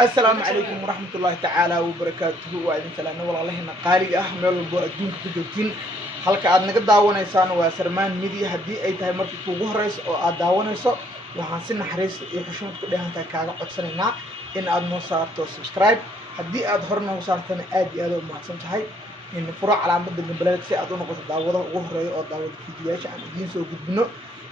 السلام عليكم ورحمة الله تعالى وبركاته وعليكم السلام والله هنا قالي أحمل بوأدين كجوتين halka aad naga daawanaysaan waa Sarmaan Media hadii ay tahay markii ugu horeyso oo aad daawanayso waxaan si naxariis iyo xushmad ku dheehantaa kaaga codsanaynaa in aad noo saarto subscribe hadii aad hor noo saartana aad iyo aad u mahadsan tahay in furo calaamada gambaleel si aad u noqoto daawada ugu horeeyo oo daawada fiidiyoyaasha aan idiin soo gudbino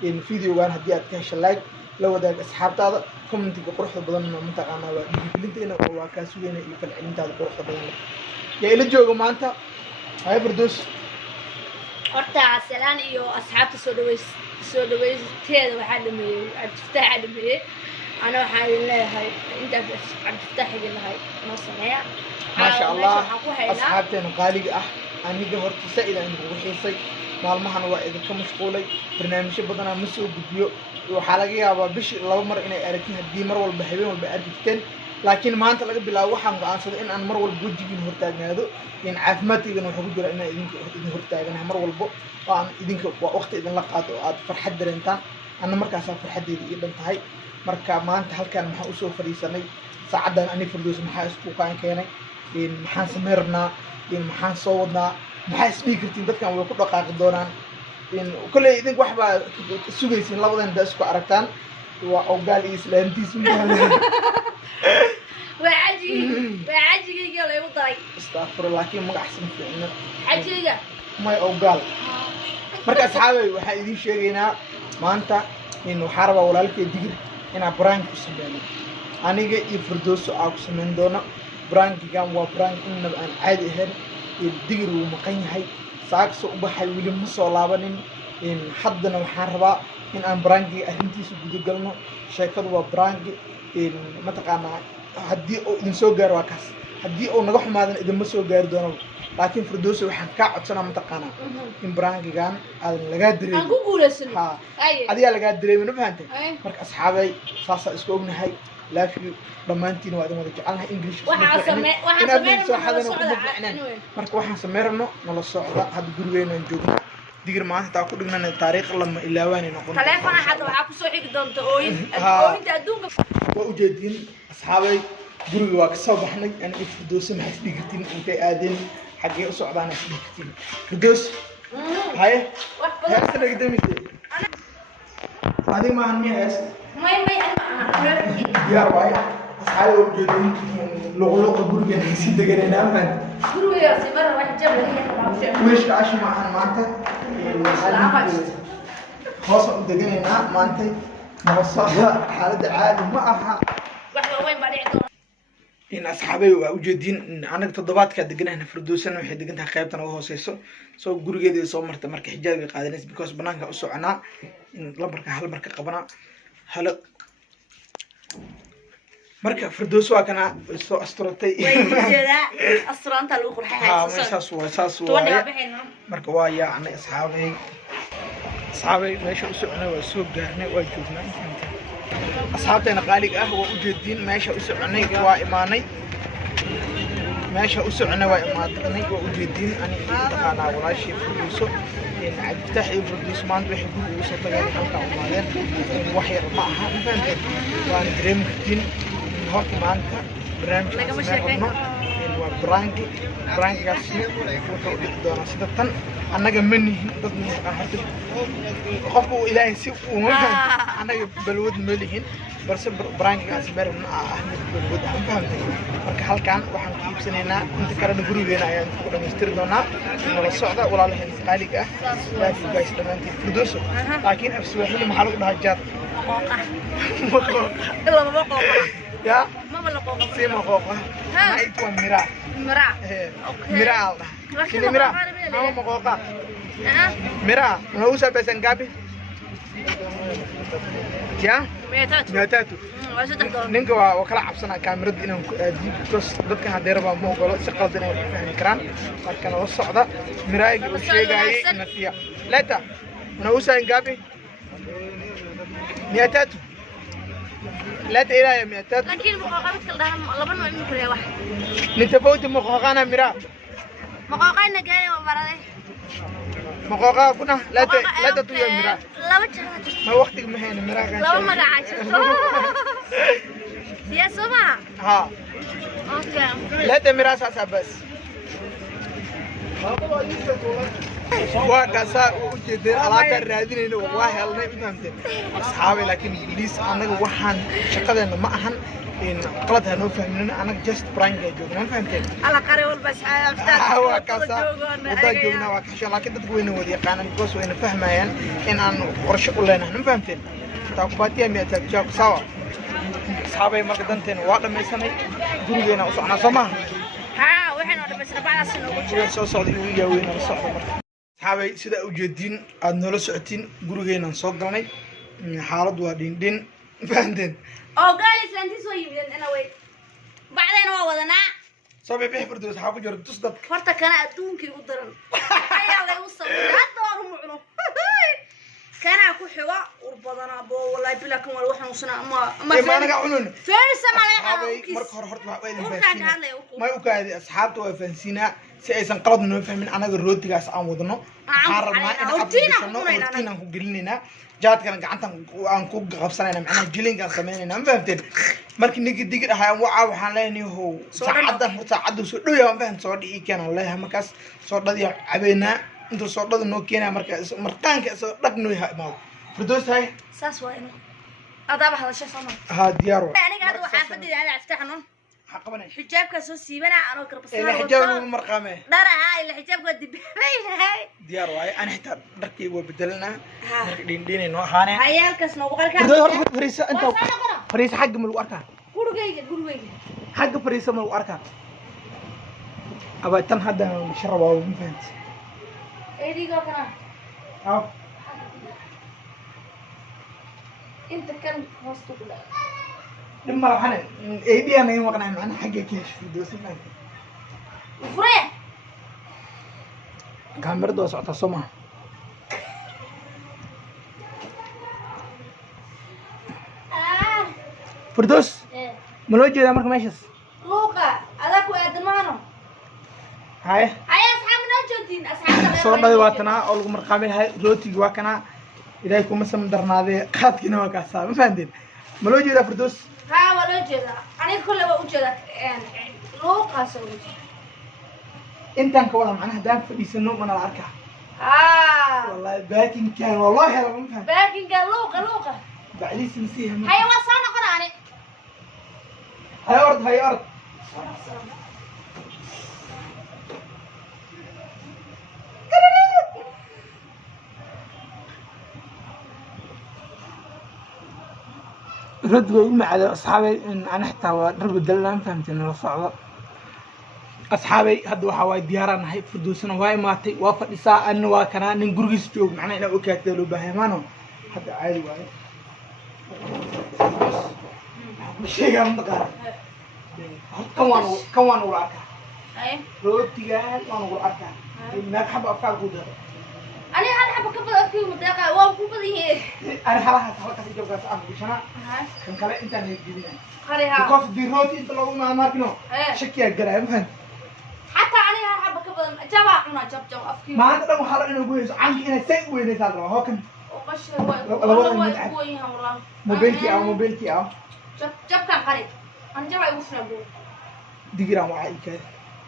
in fiidiyogan hadii aad ka hesho like la wadaag asxaabtaada commentiga quruxda badan ma taqaanaa waa dhiirigelinteena oo waa ka sugeena iyo falcelintaada quruxda badan yaa ila joogo maanta hay Firdaws horta salaan iyo asxaabta soo dhawaysteeda waxaa dhameeyay Cabdifataax dhameeyay ana waxaan leeyahay inta Cabdifataax leeyahay ma sameeya ma sha Allah asxaabteena qaaliga ah aniga horta saa'id aan ugu xiisay maalmahan waa idinka mashquulay barnaamijyo badan aan soo gudbiyo waxa laga yaabaa bishi laba mar inay aragtiin hadii mar walba habeen walba aragteen laakiin maanta laga bilaabo waxaan go'aansaday in aan mar walba wajigiin hortaagnaado in caafimaadkayga waxa ku jira in idin hortaaganahay mar walba oo aan idinka waqti idin la qaato oo aad farxad dareentaan anna markaas farxadeeda ii dhan tahay marka maanta halkaan maxaa u soo fariisanay saacadan ani Firdaws maxaa isku qaan keenay in maxaan sameernaa in maxaan soo wadnaa maxaa isdhigi kartiin dadkan way ku dhaqaaqi doonaan in kulay idin wax baa sugaysiin labadan da isku aragtaan waa ogaal islaantiis وعاجيجي قال يوضاي استغفر الله كي magac san fiicna عاجيجا may ogaal marka asxaabay waxa idin sheegaynaa maanta in waxa raba walaalkay digir ina brand ku sameeyo aniga iyo Firdaws oo ku sameyn doona brandkigan waa brand in aan caadi ahayn digir uu maqan yahay saaqso u baxay wili ma soo laabanin in haddana waxaan rabaa in aan brandki arrintiisa guud galno sheekadu waa brand in ma taqaanaa hadii uu idin soo gaaro waa kaas hadii uu naga xumaadana idin ma soo gaari doono laakiin Firdaws waxaan ka codsanaa ma taqaanaa in brandkigan aad laga direeyo aan ku guulaysan ha adiga laga direeyo ma fahanteen marka asxaabay saasa isku ognahay laakiin dhamaantiin waa idin wada jecelnahay English waxaan sameeyay marka waxaan sameeyrno nala socda had gurigeena joogno digir maanta taa ku dhignana taariikh lama ilaawaan noqon telefoon hadda waxa ku soo xigi doonta ooyinta adduunka waa u jeedin asxaabay guriga waa ka soo baxnay aan Firdaws ma xisbigitin intay aadeen xagee u socdaan xisbigitin Firdaws haye wax badan laga damistay adiga ma han yaas may ana يا رواية أصحابي وجودين لغلوق برجع نسيت دقيقة نامن برجع يا سيمر واحد جاب لي ويش عايش معهن مانته خاصة دقيقة نام مانته مقصودة حالة عادي معها واحد وين بعدين إن أصحابي وجودين أنا تضبط كدقيقة هنا Firdaws وحيد دقيقة خيبتنا وهو سيسو سو برجع دي صوم مرت مركز حجابي قادنيس because بنانك أسوعنا إن لبرك هل مركز قبنا هلا marka Firdaws waa kana soo asturtay way jeeda asturanta lagu qurxay saas waa marka waa yaacna asxaabay meesha u soconay waa soo gaarnay waa joognaa asxaabteena qaaliga ah waa u jeedin meesha u soconay waa imaanay meesha u soconay waa imaanay waa u jeedin ani taqaanaa walaashii Firdaws in Cabdifataax iyo Firdaws maanta waxay guriga u soo tagay halka u maadeen wax yar ma aha inta waan dareem kartin horta maanta barnaamij laga sheekayno waa brandgaas wuxuu dhigi doonaa sida tan annaga ma nihin dad maqaahad qofku ilaahay si uu annaga balwad ma lihin balse brandgaas marna balwad aan fahamtay marka halkaan waxaan ku iibsanaynaa inta kalena gurigeena ayaan ku dhamaystiri doonaa nala socda walaalahay qaaliga ah laakiin guys dhamaantiin Firdaws laakiin afswaxili maxaa lagu dhahaa jaar يا ما بلقوق سيما قوقة ما يتوى مراء مراء كني مراء ما مقوقة مراء نوسا بسنجابي يا ميتاتو نينكوا وكلا عبسنا كاميرا إنهم بس ضد كان هدير بام موقولة سقال دينا وفهم كران لكن وصعدا مراء وشيء جاي نسيا لا تا نوسا إنجابي ميتاتو لا تيرا يا ميتات لكن مقاقات كلها لبن وإنه كلها واحد نتفوت مقاقانا مراء مقاقانا جاي وبرده مقاقا كنا لا تطير مراء لا وجه ما وقتك مهين مراء لا ما قاعد يا سما ها اوكي لا تمر اساسا بس waa kaasaa u jeedeen alaabtaan raadinayna waa helnay ma fahamteen asxaabay laakiin liis anaga waxaan shaqadeena ma ahan qalad ha noo fahminin anaga just prank ay joognaa ma fahamteen ala qari walba asxaabta waa kaasaa wadaa joognaa waa kasha laakiin dadku wayna wada yaqaanaan because wayna fahmayaan in aan qorshe u leenahay ma fahamteen taa ku baatiya miyaa taagjaab sawa asxaabay marka danteena waa dhamaysanay gurigeena u soconaa soo maaha ها وحنا بس بعد سنة وجهي soo socday igu yaaweyna la socdo marka saxaabay sida u jeedin aad nolol socotiin gurigeena soo galnay xaalad waa dhindhin fahanteen oo gaali santi soo yimid ana way بعدين waa wadanaa soo bixi fardo saxaab ku jiro tus dad horta kana adduunkii u daran ayaa la u sameeyay hadda waa mucno kana ku xiga ur badana bo wallahi bila kan wal waxaan usana ama anaga cunun feerisa ma marka hore horta waa weyn fahansiina ma u kaadi asxaabta waa fahansiina si aysan qalad noo fahmin anaga rootigaas aan wadno waxaan rabnaa in aan ku gelinayna jaadkana gacantan aan ku qabsanayna macnaha jilinka sameynayna ma fahamteen markii nigi digir ahaa waxaan leenahay how saacada horta saacadu soo dhow yahay faham soo dhigi kana leeyahay markaas soo dhadiya cabeena inta soo dhada noo keenay markaanka soo dhagno yahay imaado firdoos hay saas waa inuu adaba hadashay soo ma ha diyaar waa aniga hada waxaan fadhiyaa ana aftaxno حقبنا حجابك سو سيبنا انا كربسنا اللي حجابه مرقمه دار هاي اللي حجابك دبينا هاي ديار واي انا حتى دركي وبدلنا دين نو هانه عيالكس نو قلك فريسه انت فريسه حق من الاركا غورغيغا حق فريسه من الاركا ابا تن هذا مشربه ما فهمت ايه دي كنا اه انت كان وسط كده لما راحنا ايدي انا يوم وقنا معنا حقك ايش في دوسي معك فريه كاميرا دوس عطا سما فردوس ملو جيدا مرك ماشيس لوقا هذاك وادمانو هاي اصحابنا جودين اصحابنا soo dhawaatana oo lagu marqaamay hay rootiga waa kana ilaahay kuma samdarnaade qaadkina waa ka saab ma fahanteen malo jeeda firdoos ها ولا جدا أنا كله وجدت لو قاسوا أنت أنك والله معناها دام في سنو من العركة والله باكين كان والله يا رب مفهم باكين قال لوقا بعلي سنسيها هيا وصلنا قراني هاي أرض رد وإما على أصحابي إن أنا حتى درب الدلنا فهمت إنه الصعبة أصحابي هدوا حواي ديارنا هاي فردوسنا واي ماتي وافق إساء أنه واكنا ننقرقس جوج معنا إنا أكاتلو بهيمانو حتى عادي واي بشيء قام بقى كوان وراكا روتي قال كوان وراكا ما تحب أفكار قدر أنا هذا حبة كبر أفكار متلاقى وام كبريه أنا حالها تفكر في جوجا سأم بيشنا كم كلا أنت نجيبنا خريها because دي روتي أنت لو ما ماركنو شكيا جرا فهمت حتى أنا هذا حبة كبر جابنا جاب أفكار ما أنت لو حالا إنه جويس عنك إنه سيء وين يسافر هو كان موبيلتي أو جاب كان قريب أنا جاب يوفنا بو دقيقة معي كذا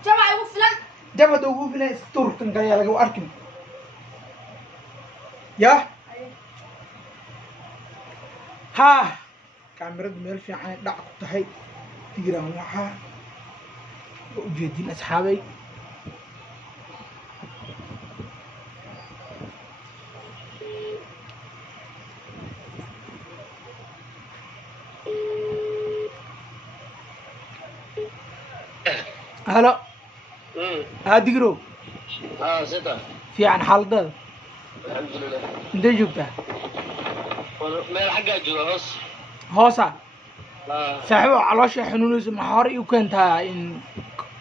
جاب يوفنا جاب دوغو فينا ستور كان جاي لقوا أركن يا ها كاميرا ميل في عين دعك تحي دقيقة معها وجدين أصحابي هلا هادي جروب سيدا في عن حال ده الحمد لله انت جبته مeel xagga jooga هوسا صاحبه علوش حنونس محاري وكنتها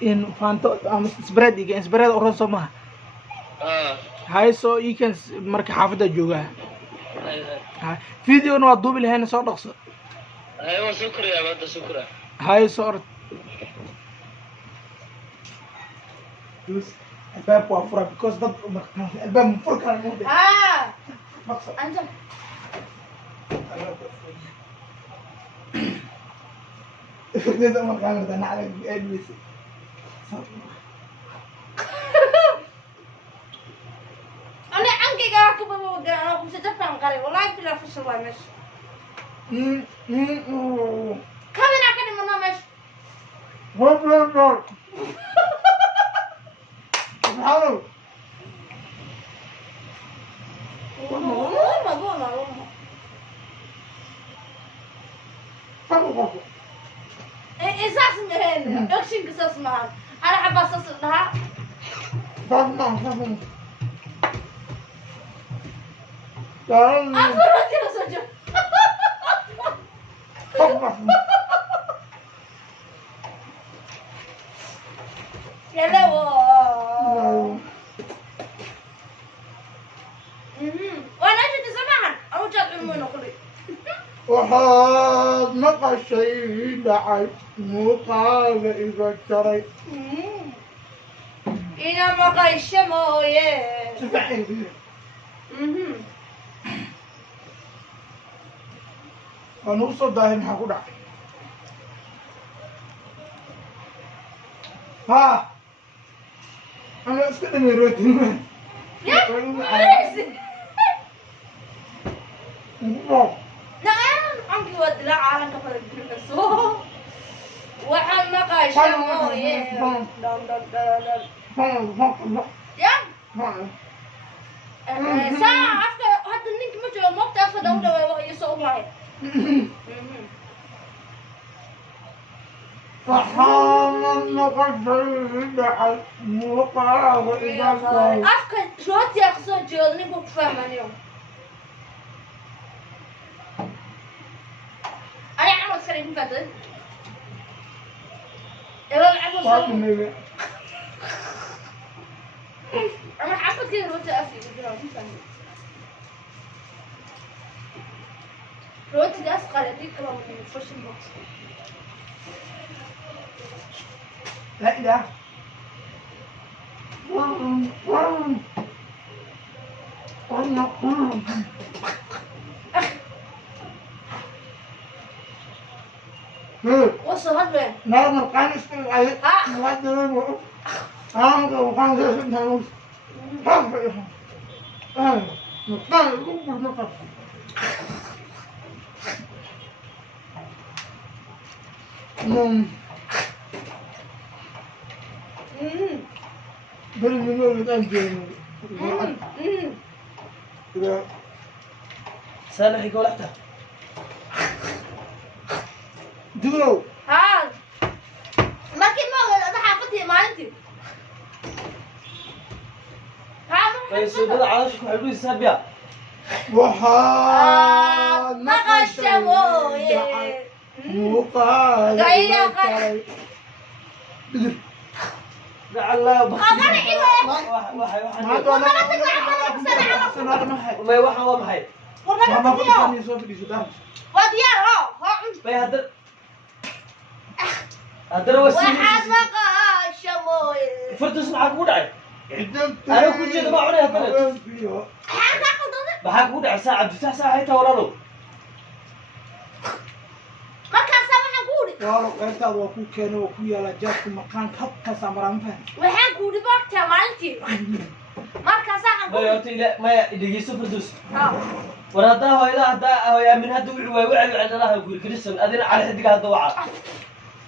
in فانتو ام سبريد اورسو ما هاي سو يكن marka xaafada jooga فيديو نو دوب لهنا soo dhaqso ايوه شكرا بدا شكرا هاي صور دوس الباب وافرا because ضد الباب مفرك على الموضوع كده ما كان ده على البيس أنا عنك قاعد كبر أنا كنت تفهم قلي والله بلا فش الله مش كم أنا كده من مش إساس مهين أكشن قصص معه أنا حب أصص لها أفرط يا سجى يا لو وأنا جيت سمعها أو جات عمونا كلي وحاد نقشي دعي مقال إذا جري إنا مقاي الشموية تفعل فيه ونوصل داهن حقو دعي ها أنا أسكتني روتين يا مريسي نعم عنك ود لا عالم كفر الجنسو وحن مقاي الشموية دم يا ساعة أفكر هذا النك مجرى موقت أفكر دولة يسوق معي فحال نقشي دعي مقال إذا جري أفكر شو هاتي أخصو جيودني بوك فاهمان يوم أنا عمل سرين فتن إذا العفو سرين أنا حاسة كده روتي أفي روتي ده أسقى لديك كمان من الفرش البوكس لا لا وصلت وين؟ نعم القان يشتغل عليه لغاية دلوقتي وكان زي سيدنا يوسف القان يقوم بالمطر بالمليون الأنجل سامح يقول حتى دلو ها لكن ما أنا حافتي مالتي طيب سوداء عاشق وحلو السابع وحاد نقشموية وقال لعل ما يوحى ومحي وديار ما يهدر هدر وسيم واحد نقشموية فرتس معك ودعي أنا كنت جد ما عوني هدرت بحاك ودعي ساعة بتاع ساعة هيتا ولا له والله قلت هذا وكو كان وكو يلا جاك مكان كبك سامران فهم waxaan ku dhibaataa maalintii markaas aan ما يعطي لا ما يدقي صفر دوس وردا هو يا من هذا وعي على الله يقول كريستيان أدينا على حد هذا وعاء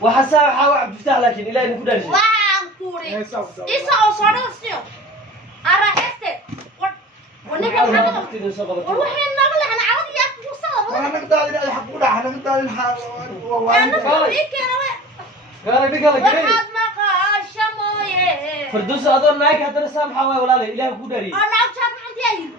وحساب حاول بفتح لكن إلى إنه كده شيء waxaan ku ri isa oo soo ara este ونبغى والوحين ما قلنا أنا عاودي أخذ وصل أنا نقدر إلى الحقودة أنا نقدر الحق أنا فريق يا قال بيقال كده واحد مقاشموية فردوس أظن نايك هذا سامحة ولا لا إله كودري أنا أوجد عندي أيوه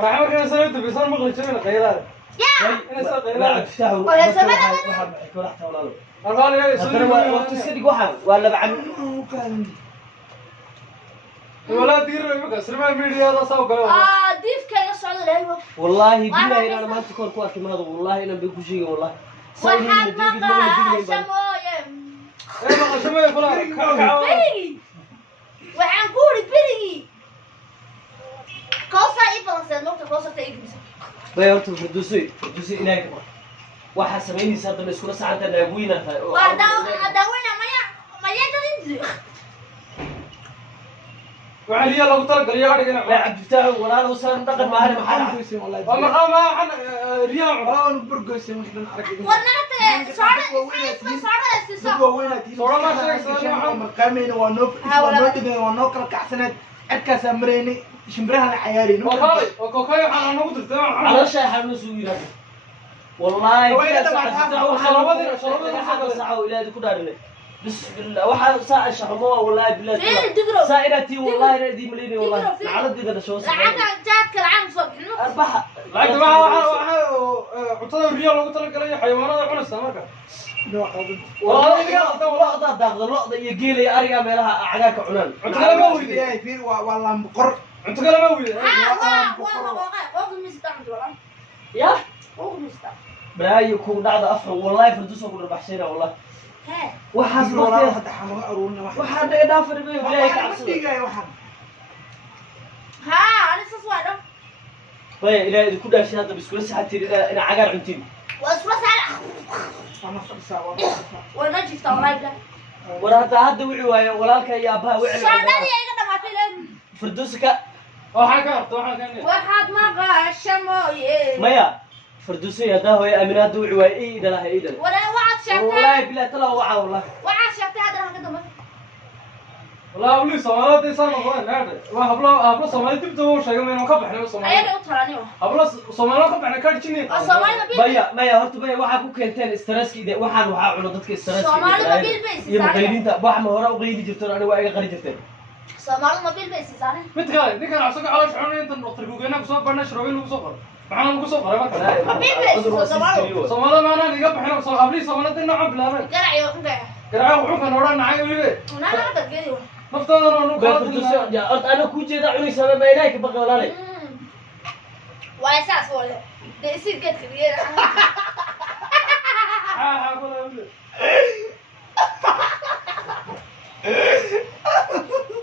راح أقول سويت بيصير مغلي شوي الخيرات يا أنا صار لا خيرات تفتحوا ولا سمعنا واحد ولا حتى ولا له أقول يا هذا وقت السيد واحد ولا بعمل ولا دير يبقى سلمى الميديا هذا سوى كلام ديف كان يصعد الهوا والله بالله أنا ما تكون قوات هذا والله أنا بيكون شيء والله واحد مقاشموية إيه ما شو فلان بريء وعن كوري بريء كوسا إبن سنوك كوسا تيجي ضيعت فردوسي إلهي waxaa samaynaysa hadda la iskula saacanta naagweyna tahay oo daweyna maya dadinti waxaa liya lagu talagalay adhigana cabdiftaax walaalow saan dhaqan maahan maxaa riyaa waan burgoysay waxaan arag warnagate marqaameyna waa noo dhigay waa noo kala kacsaneed cirkaasaa maraynay shimbirahana cayaarayno kokay waxaa nagu dirtay calooshaa xanuun suu yiraahdo wallaahi ilaahay ku dhaarinay بسم الله واحد ساعة شهر والله بالله سائرتي والله ردي مليني والله عرضي هذا شو لعنا جاتك العام صبح أربعة لعند ما عطوا الريال لو تلقى لي حيوانات عنصة مركب والله ضغط اللقطة يجي لي أرجع منها أعجاك عنان أنت كلام موي في والله مقر أنت كلام موي يا براي يكون قاعد أفر والله فردوسه كل بحسينه والله وحاس والله حتى حماقة أرونا وحد يدافر بيه بلاي كعصر ها أنا سوسوادو طيب إلى كل شيء هذا بسكول ساعتين أنا عقار عنتين واسمع أنا خلصا ونجي تطلع ولا هذا وعي ولا لك يا أبها وعي شادني أنا ما تلم فردوسك وحكرت واحد ما قاش مويه مايا فردوسي هذا هو أمينات وعي إيه ده لا إيه ده ولا وعد شافته والله بلا تلا وعى والله وعد شافته هذا هكذا والله ولي سوالات إنسان والله نادر وهبلا سوالات تبدو شيء من مكبح نو سوالات أيها الأطراني هبلا سوالات مكبح نكارتشني الصومالي مبيل مايا هرت مايا waxaa ku keenteen stress kii waxaan waxa cuno dadka stress Soomaali mobile base iyo qaylinta wax ma hore u qayli jirto aniga waa iga qari jirteen Soomaali mobile base saane midka ninkan asaga calash xunay inta waqti gogeena ku soo barnaa shirooyin lagu soo qoro maxaan lagu soo qoray marka mobile base Soomaali maana iga baxino soo abli Soomaaliyeed noocan bilaabay garayo inga garaac wuxuu kan oran nacay waliba una la dadgeeyo naftooda oo fardoosi ya ana ku jeeda cunaysa ma ilaahay ka baqay walaalay waa saas wala deesi geed kaliya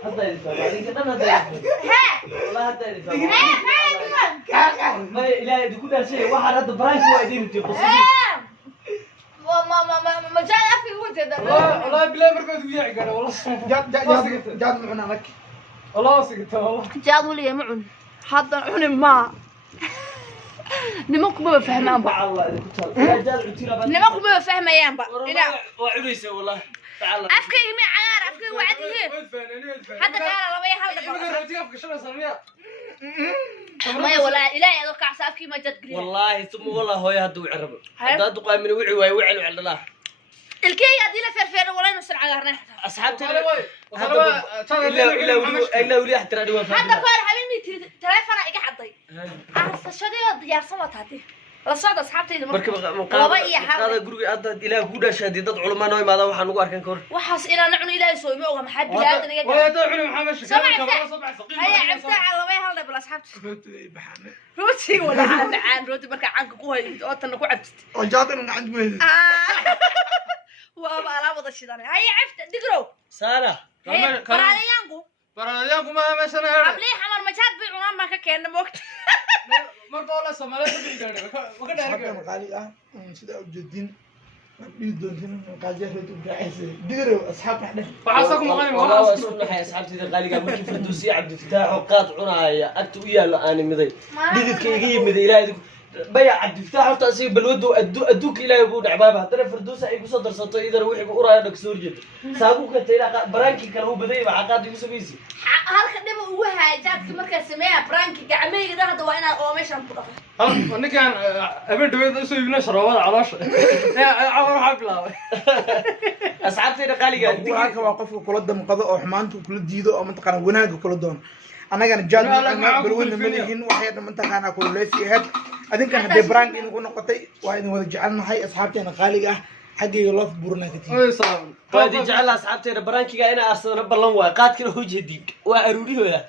هذا يفهم كده هذا والله هذا يفهم ما لا يقول شيء واحد هذا برايك وايدين تبص ما جاء في وجه والله بالله مركز وياك انا والله جاد معنا لك والله سكت والله جاد ولي معن حتى عن ما nimanku ma fahmaan ba nimanku ma fahmayaan ba ila waa cunaysa wallahi taala afkayga ma cagaar afkayga wacdiye hadda kala labay hal dhab maya wala ilaahay ado ka afkii ma jad gariyo wallahi tumu wallahi hooyo haduu cirabo hadda qaamin wixii way wicil wicil الكي هذه لا فرفير ولا نصر على غرنا أصحابتي إلا ولي احترامي وفاء هذا فار حبيبي تلفون إيجا حطي شديد ديار صوت هذه الصوت أصحابتي مركب هذا جروب هذا إلى جودة شديدة علماء نوي ماذا وحنو قاركن كور وحص إلى نعون إلى يسوي معه محد بلاد نيجي وهذا علم محمد سمع هيا عفتها على وين هلا بالأصحابتي روتي ولا عن روتي بركة عنك قوي أو تنكو عبت وجاتنا عند مين وأبا على وضع الشيطان هاي عفت دقرو سارة براديانكو ما مثلا قبلي حمر مجاد بيعون ما كان موقت مرة ولا سمالة تبي وكذا حتى مقالي سيدا جدين بيدون قاجة تبعث دقرو أصحاب إحنا فحسكم مغني والله أسمع حيا أصحابتي ذا قالي قبل كيف فردوسي عبد الفتاح وقاطعنا يا أكتب ويا لا أنا مذي ديدك كيجيب مذي لا بيع عبد الفتاح وتأسيس بالود أدوك إلى يبود عبابها ترى فردوس أي قصة صوت إذا روحي بقرا يدك سور جد سابوك تيلا برانكي كان هو بدي مع عقاد يوسف بيسي هل خدمه هو جات مركز سميها برانكي قعمي ده هذا وين أوميش عم بطفى أنا كان أبد دويد أسوي بنا شروال علاش يا عمر حبلا أصحابتي قالي قال وراك واقف كل دم قضاء وحمانته كل ديدو أو منطقة وناق كل دون أنا كان جاد أنا بالون مليين وحيد منطقة كل ليس هاد أدين كان هدي برانك إنه كنا قطعي وإن وجعلنا هاي أصحابتي أنا خالقة حقي يلف برنا كتير. أي سلام. وهذه جعل أصحابتي برانك أنا أصلا بالله وقات كنا هو جديد وأرودي ولا.